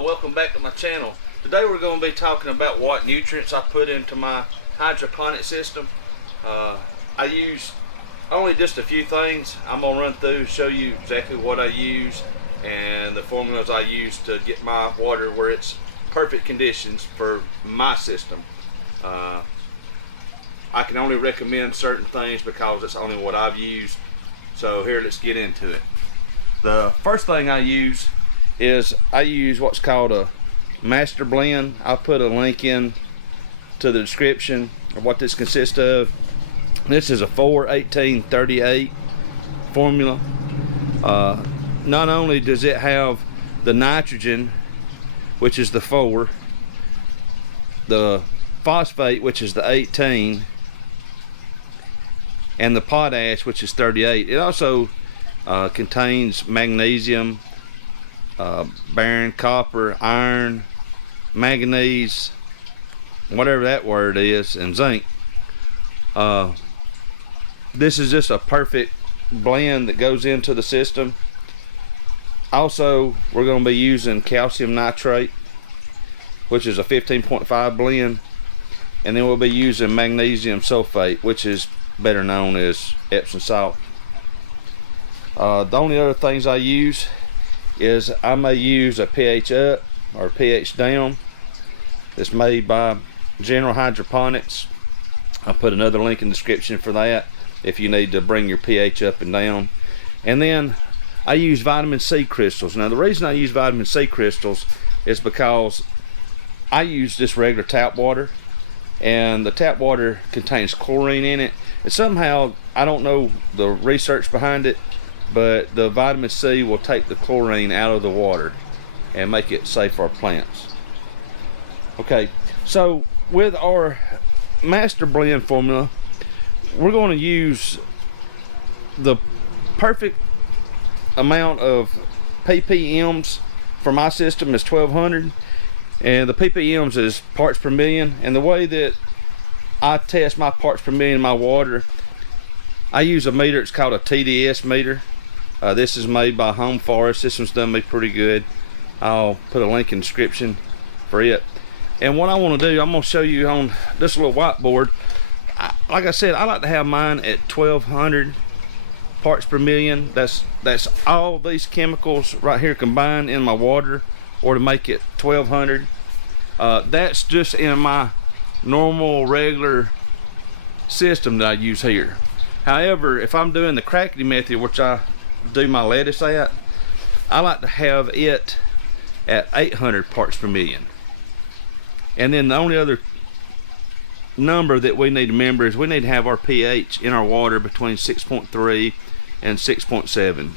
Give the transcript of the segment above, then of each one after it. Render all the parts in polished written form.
Hello, welcome back to my channel. Today we're going to be talking about what nutrients I put into my hydroponic system. I use only just a few things. I'm going to run through and show you exactly what I use and the formulas I use to get my water where it's perfect conditions for my system. I can only recommend certain things because it's only what I've used. So here, let's get into it. The first thing I use is what's called a MasterBlend. I'll put a link in to the description of what this consists of. This is a 4-18-38 formula. Not only does it have the nitrogen, which is the 4, the phosphate, which is the 18, and the potash, which is 38. It also contains magnesium, barium, copper, iron, manganese, whatever that word is, and zinc. This is just a perfect blend that goes into the system. Also, we're going to be using calcium nitrate, which is a 15.5 blend, and then we'll be using magnesium sulfate, which is better known as epsom salt. The only other things I use is I may use a pH up or pH down. It's made by General Hydroponics. I'll put another link in the description for that if you need to bring your pH up and down. And then I use vitamin C crystals. Now the reason I use vitamin C crystals is because I use just regular tap water, and the tap water contains chlorine in it. And somehow, I don't know the research behind it, but the vitamin C will take the chlorine out of the water and make it safe for our plants. Okay, so with our MasterBlend formula, we're going to use the perfect amount of ppms for my system is 1200, and the ppms is parts per million. And the way that I test my parts per million in my water, I use a meter. It's called a TDS meter. This is made by Home Forest. This one's done me pretty good. I'll put a link in the description for it. And what I want to do, I'm going to show you on this little whiteboard. Like I said, I like to have mine at 1200 parts per million. That's all these chemicals right here combined in my water, or to make it 1200. That's just in my normal regular system that I use here. However, if I'm doing the crackety method, which I do my lettuce at, I like to have it at 800 parts per million. And then the only other number that we need to remember is we need to have our pH in our water between 6.3 and 6.7.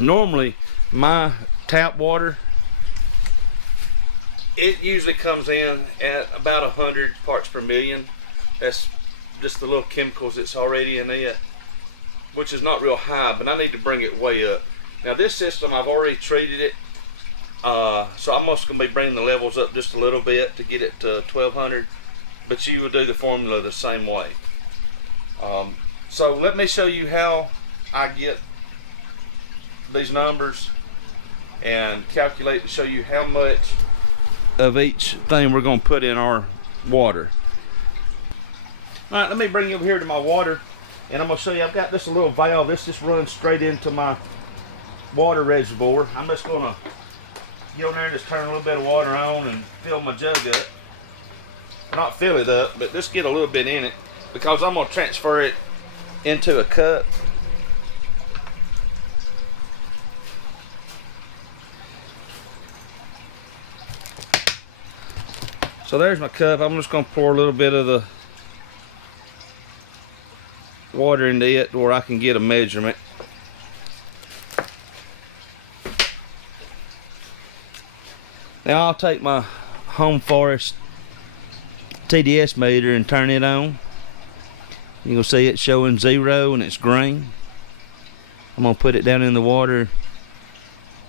Normally my tap water, it usually comes in at about 100 parts per million. That's just the little chemicals that's already in it, which is not real high, but I need to bring it way up. Now this system, I've already treated it, so I'm just going to be bringing the levels up just a little bit to get it to 1200, but you will do the formula the same way. So let me show you how I get these numbers and calculate to show you how much of each thing we're going to put in our water. Alright, let me bring you over here to my water, and I'm going to show you. I've got this little valve. This just runs straight into my water reservoir. I'm just going to get on there and just turn a little bit of water on and fill my jug up. Not fill it up, but just get a little bit in it, because I'm going to transfer it into a cup. So there's my cup. I'm just going to pour a little bit of the water into it where I can get a measurement. Now I'll take my Home Forest TDS meter and turn it on. You can see it showing 0 and it's green. I'm going to put it down in the water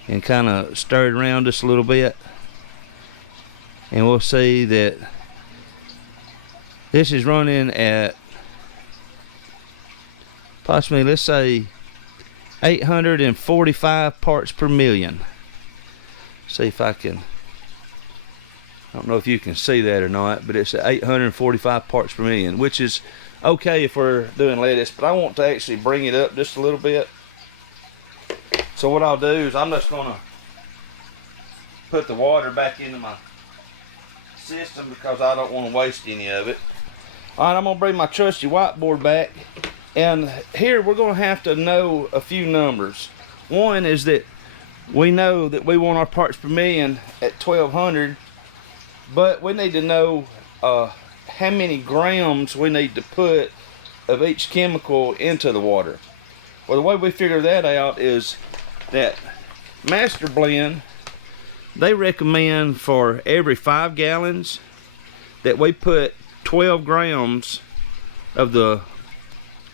and kind of stir it around just a little bit, and we'll see that this is running at possibly, let's say, 845 parts per million. See if I can I don't know if you can see that or not, but it's at 845 parts per million, which is okay if we're doing lettuce, but I want to actually bring it up just a little bit. So what I'll do is I'm just gonna put the water back into my system because I don't want to waste any of it. All right, I'm gonna bring my trusty whiteboard back, and here we're gonna have to know a few numbers. One is that we know that we want our parts per million at 1200, but we need to know how many grams we need to put of each chemical into the water. Well, the way we figure that out is that MasterBlend, they recommend for every 5 gallons that we put 12 grams of the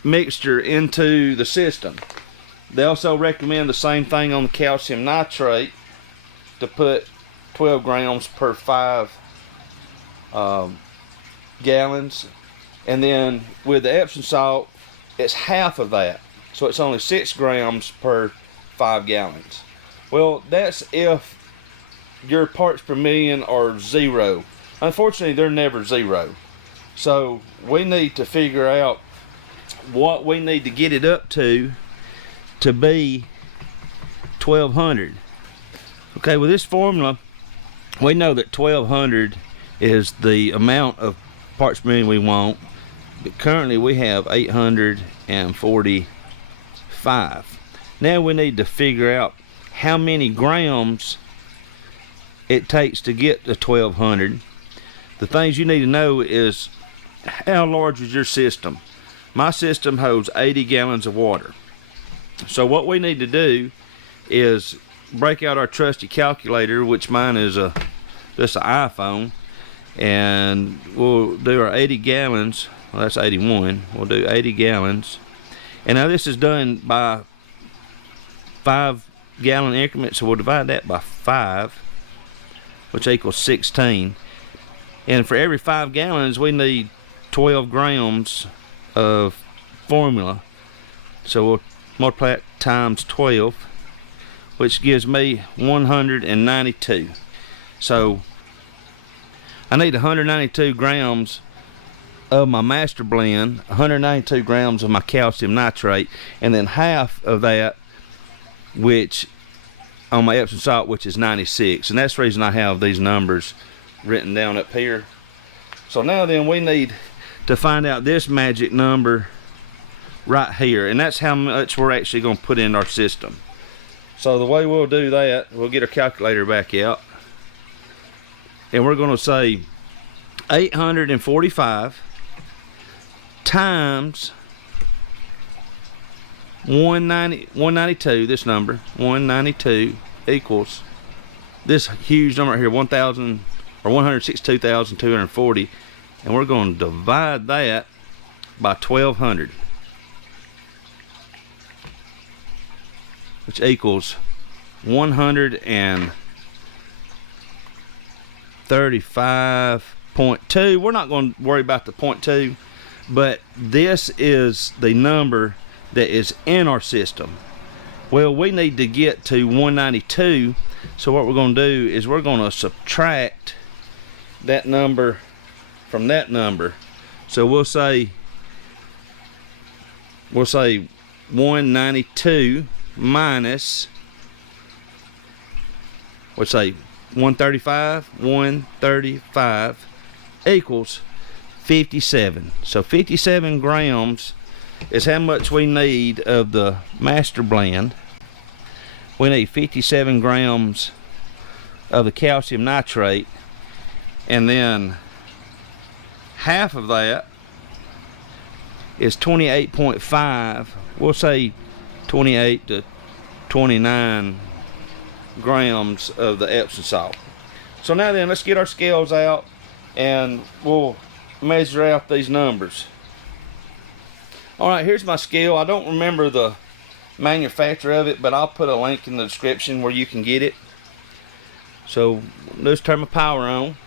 mixture into the system. They also recommend the same thing on the calcium nitrate, to put 12 grams per 5 gallons. And then with the Epsom salt, it's half of that. So it's only 6 grams per 5 gallons. Well, that's if your parts per million are 0. Unfortunately, they're never 0. So we need to figure out what we need to get it up to be 1200. Okay, with this formula, we know that 1200 is the amount of parts per million we want, but currently we have 845. Now we need to figure out how many grams it takes to get to 1200. The things you need to know is, how large is your system? My system holds 80 gallons of water. So what we need to do is break out our trusty calculator, which mine is just an iPhone, and we'll do our 80 gallons. Well, that's 81. We'll do 80 gallons. And now this is done by 5 gallon increments, so we'll divide that by 5, which equals 16. And for every 5 gallons, we need 12 grams of formula. So we'll multiply it times 12, which gives me 192. So I need 192 grams of my MasterBlend, 192 grams of my calcium nitrate, and then half of that, which on my Epsom salt, which is 96. And that's the reason I have these numbers written down up here. So now then, we need to find out this magic number right here, and that's how much we're actually going to put in our system. So the way we'll do that, we'll get our calculator back out, and we're going to say 845 times 192, this number 192, equals this huge number right here, 162,240, and we're going to divide that by 1200, which equals 135.2. We're not going to worry about the 0.2, but this is the number that is in our system. Well, we need to get to 192, so what we're going to do is we're going to subtract that number from that number. So we'll say 192 minus, we'll say 135 equals 57. So 57 grams is how much we need of the MasterBlend. We need 57 grams of the calcium nitrate, and then half of that is 28.5. We'll say 28 to 29 grams of the Epsom salt. So now then, let's get our scales out and we'll measure out these numbers. Alright, here's my scale. I don't remember the manufacturer of it, but I'll put a link in the description where you can get it. So let's turn my power on.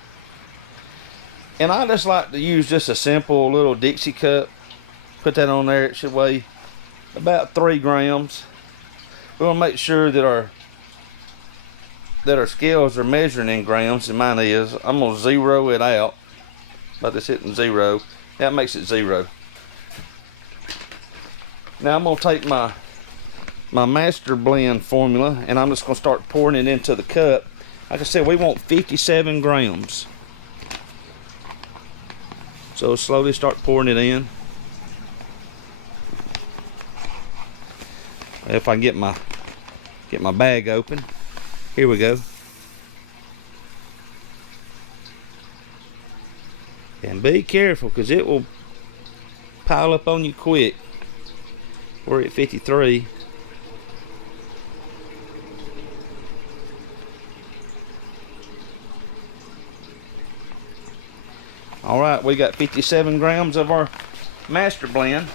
And I just like to use just a simple little Dixie cup. Put that on there. It should weigh about 3 grams. We want to make sure that our that our scales are measuring in grams, and mine is, I'm gonna zero it out. About this hitting 0. That makes it 0. Now I'm gonna take my MasterBlend formula, and I'm just gonna start pouring it into the cup. Like I said, we want 57 grams. So slowly start pouring it in. If I can get my bag open. Here we go. And be careful, because it will pile up on you quick. We're at 53. All right, we got 57 grams of our MasterBlend.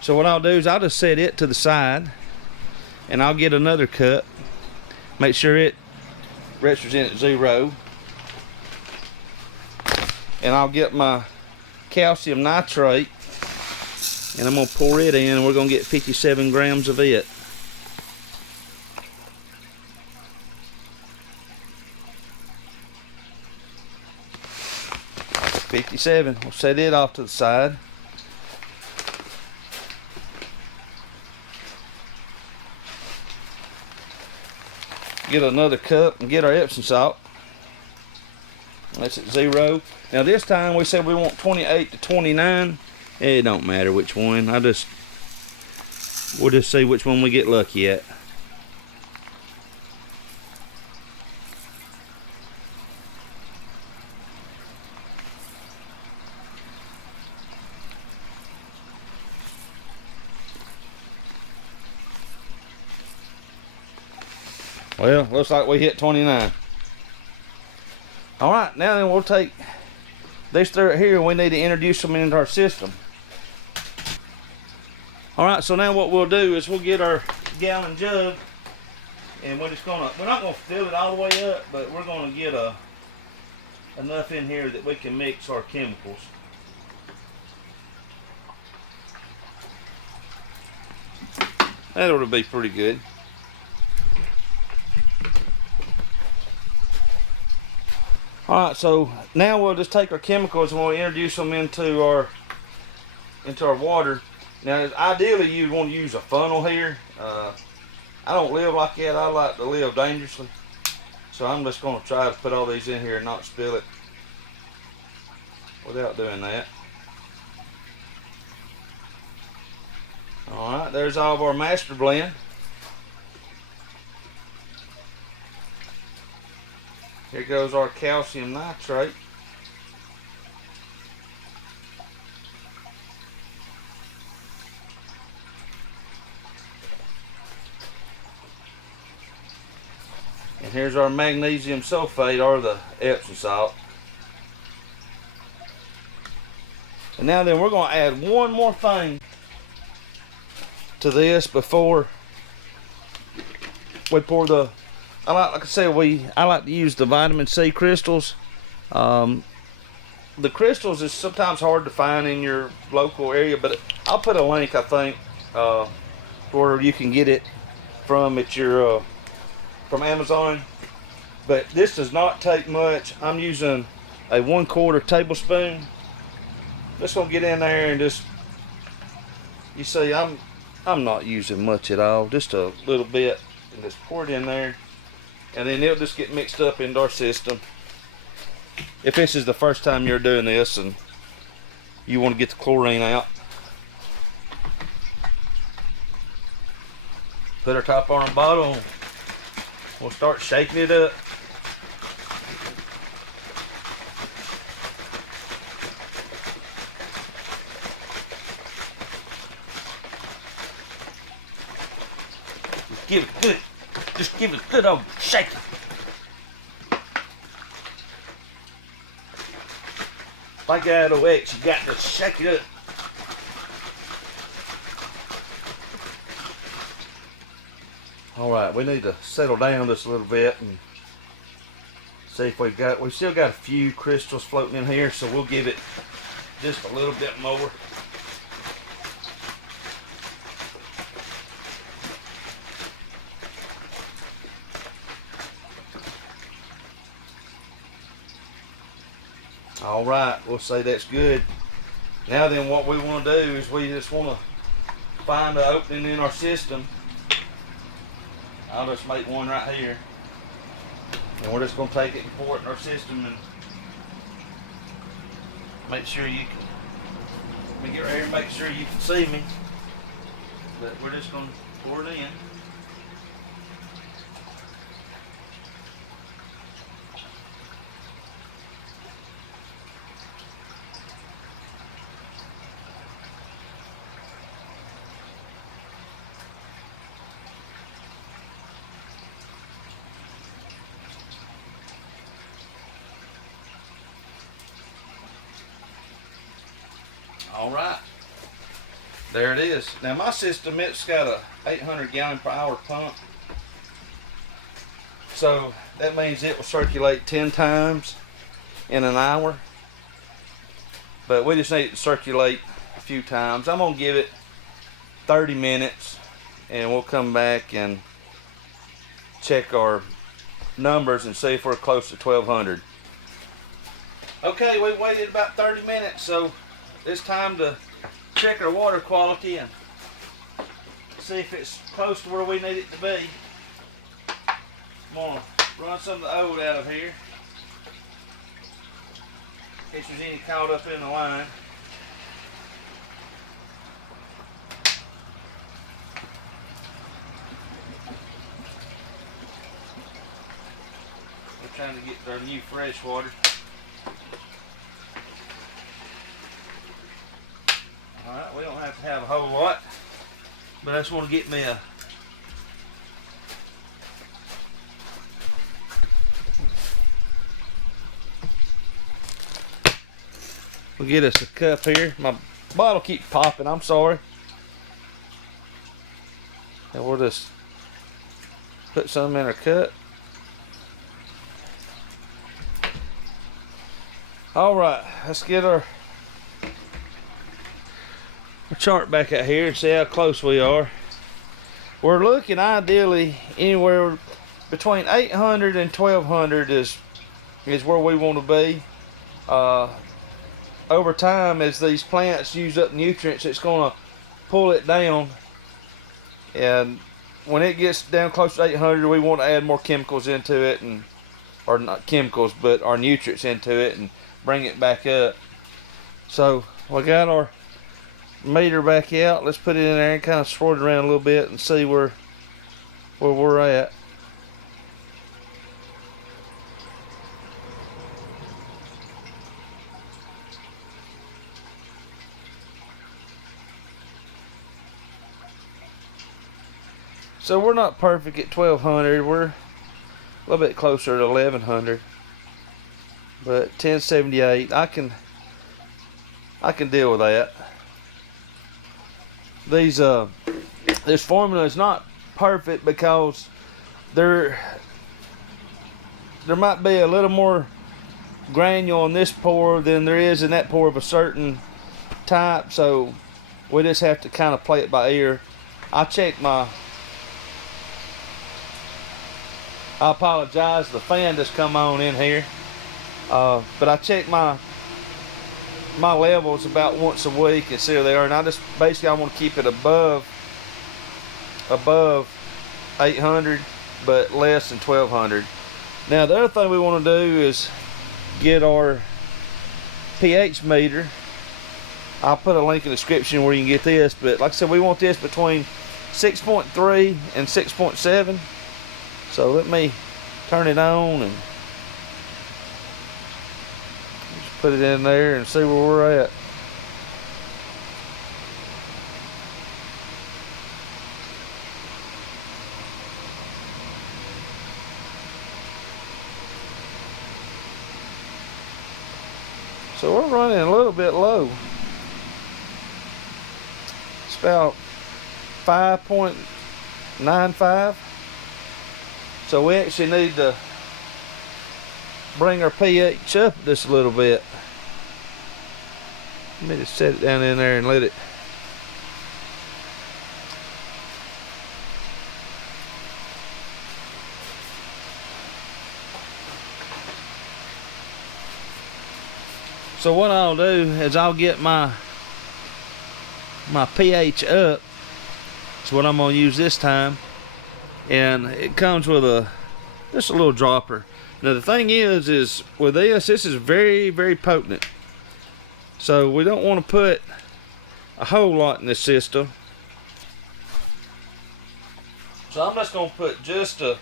So what I'll do is I'll just set it to the side, and I'll get another cup. Make sure it registers in at 0. And I'll get my calcium nitrate, and I'm gonna pour it in, and we're gonna get 57 grams of it. 57. We'll set it off to the side. Get another cup and get our Epsom salt. That's at 0. Now this time we said we want 28 to 29. It don't matter which one. We'll just see which one we get lucky at. Well, looks like we hit 29. All right, now then we'll take these three right here. We need to introduce them into our system. All right, so now what we'll do is we'll get our gallon jug, and we're not gonna fill it all the way up, but we're gonna get enough in here that we can mix our chemicals. That ought to be pretty good. All right, so now we'll just take our chemicals and we'll introduce them into our water. Now, ideally, you'd want to use a funnel here. I don't live like that. I like to live dangerously. So I'm just going to try to put all these in here and not spill it without doing that. All right, there's all of our MasterBlend. Here goes our calcium nitrate. And here's our magnesium sulfate, or the Epsom salt. And now then we're going to add one more thing to this before we pour the, like I said, I like to use the vitamin C crystals. The crystals is sometimes hard to find in your local area, but I'll put a link, I think, where you can get it from from Amazon. But this does not take much. I'm using a 1/4 tablespoon. Just gonna get in there and just, you see, I'm not using much at all, just a little bit, and just pour it in there, and then it'll just get mixed up into our system. If this is the first time you're doing this and you want to get the chlorine out, put our top on our bottle. We'll start shaking it up. Just give it a good old shake. Like that old X, you got to shake it up. All right, we need to settle down just a little bit and see if we've still got a few crystals floating in here, so we'll give it just a little bit more. All right, we'll say that's good. Now then, what we want to do is we just want to find an opening in our system. I'll just make one right here. And we're just going to take it and pour it in our system and make sure you can, let me get right here and make sure you can see me. But we're just going to pour it in. All right, there it is. Now my system, it's got a 800 gallon per hour pump. So that means it will circulate 10 times in an hour. But we just need to circulate a few times. I'm gonna give it 30 minutes and we'll come back and check our numbers and see if we're close to 1200. Okay, we waited about 30 minutes, so it's time to check our water quality and see if it's close to where we need it to be. I'm gonna run some of the old out of here in case there's any caught up in the line. We're trying to get our new fresh water. Alright, we don't have to have a whole lot, but I just want to get me a we'll get us a cup here. My bottle keeps popping, I'm sorry. And we'll just put some in our cup. Alright, let's get our chart back out here and see how close we are. We're looking ideally anywhere between 800 and 1200 is where we want to be. Over time, as these plants use up nutrients, it's going to pull it down, and when it gets down close to 800, we want to add more chemicals into it, and or not chemicals but our nutrients into it and bring it back up. So we got our meter back out. Let's put it in there and kind of swirl it around a little bit and see where we're at. So we're not perfect at 1200. We're a little bit closer to 1100. But 1078, I can deal with that. This formula is not perfect because there might be a little more granule in this pour than there is in that pour of a certain type, so we just have to kind of play it by ear. I apologize, the fan just come on in here, but I check my levels about once a week and see where they are, and I want to keep it above 800 but less than 1200. Now the other thing we want to do is get our pH meter. I'll put a link in the description where you can get this, but like I said, we want this between 6.3 and 6.7. So let me turn it on and just put it in there and see where we're at. So we're running a little bit low. It's about 5.95. So we actually need to bring our pH up just a little bit. Let me just set it down in there and let it. So what I'll do is I'll get my pH up. That's what I'm gonna use this time. And it comes with just a little dropper. Now the thing is with this is very, very potent. So we don't want to put a whole lot in this system. So I'm just gonna put just of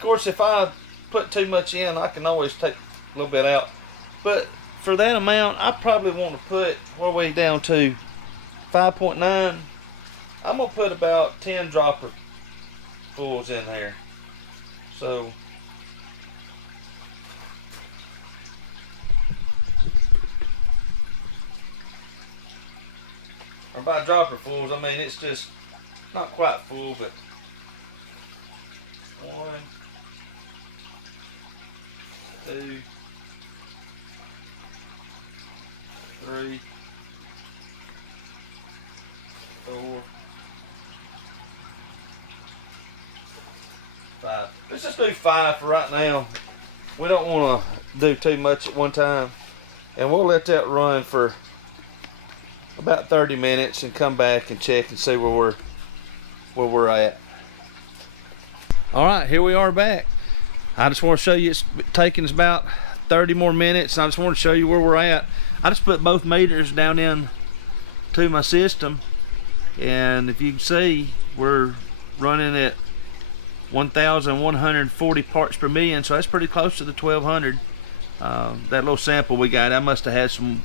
course, if I put too much in, I can always take a little bit out. But for that amount, I probably want to put, what are we down to? 5.9. I'm gonna put about 10 dropper fulls in there. So or by dropper fulls, I mean it's just not quite full, but 1, 2, 3, 4, 5. Let's just do 5 for right now. We don't want to do too much at one time, and we'll let that run for about 30 minutes and come back and check and see where we're at. All right, here we are back. I just want to show you it's taking us about 30 more minutes. I just want to show you where we're at. I just put both meters down in to my system, and if you can see, we're running at 1,140 parts per million, so that's pretty close to the 1,200. That little sample we got, I must have had some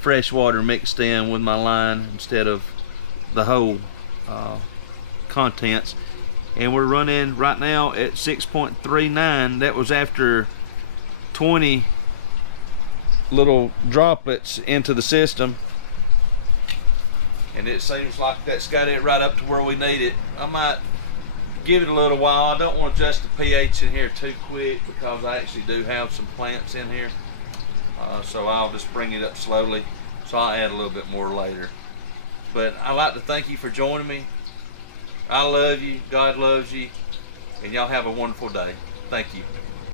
fresh water mixed in with my line instead of the whole contents. And we're running right now at 6.39. That was after 20 little droplets into the system, and it seems like that's got it right up to where we need it. I might give it a little while. I don't want to adjust the pH in here too quick because I actually do have some plants in here, so I'll just bring it up slowly. So I'll add a little bit more later. But I'd like to thank you for joining me. I love you, God loves you, and y'all have a wonderful day. Thank you.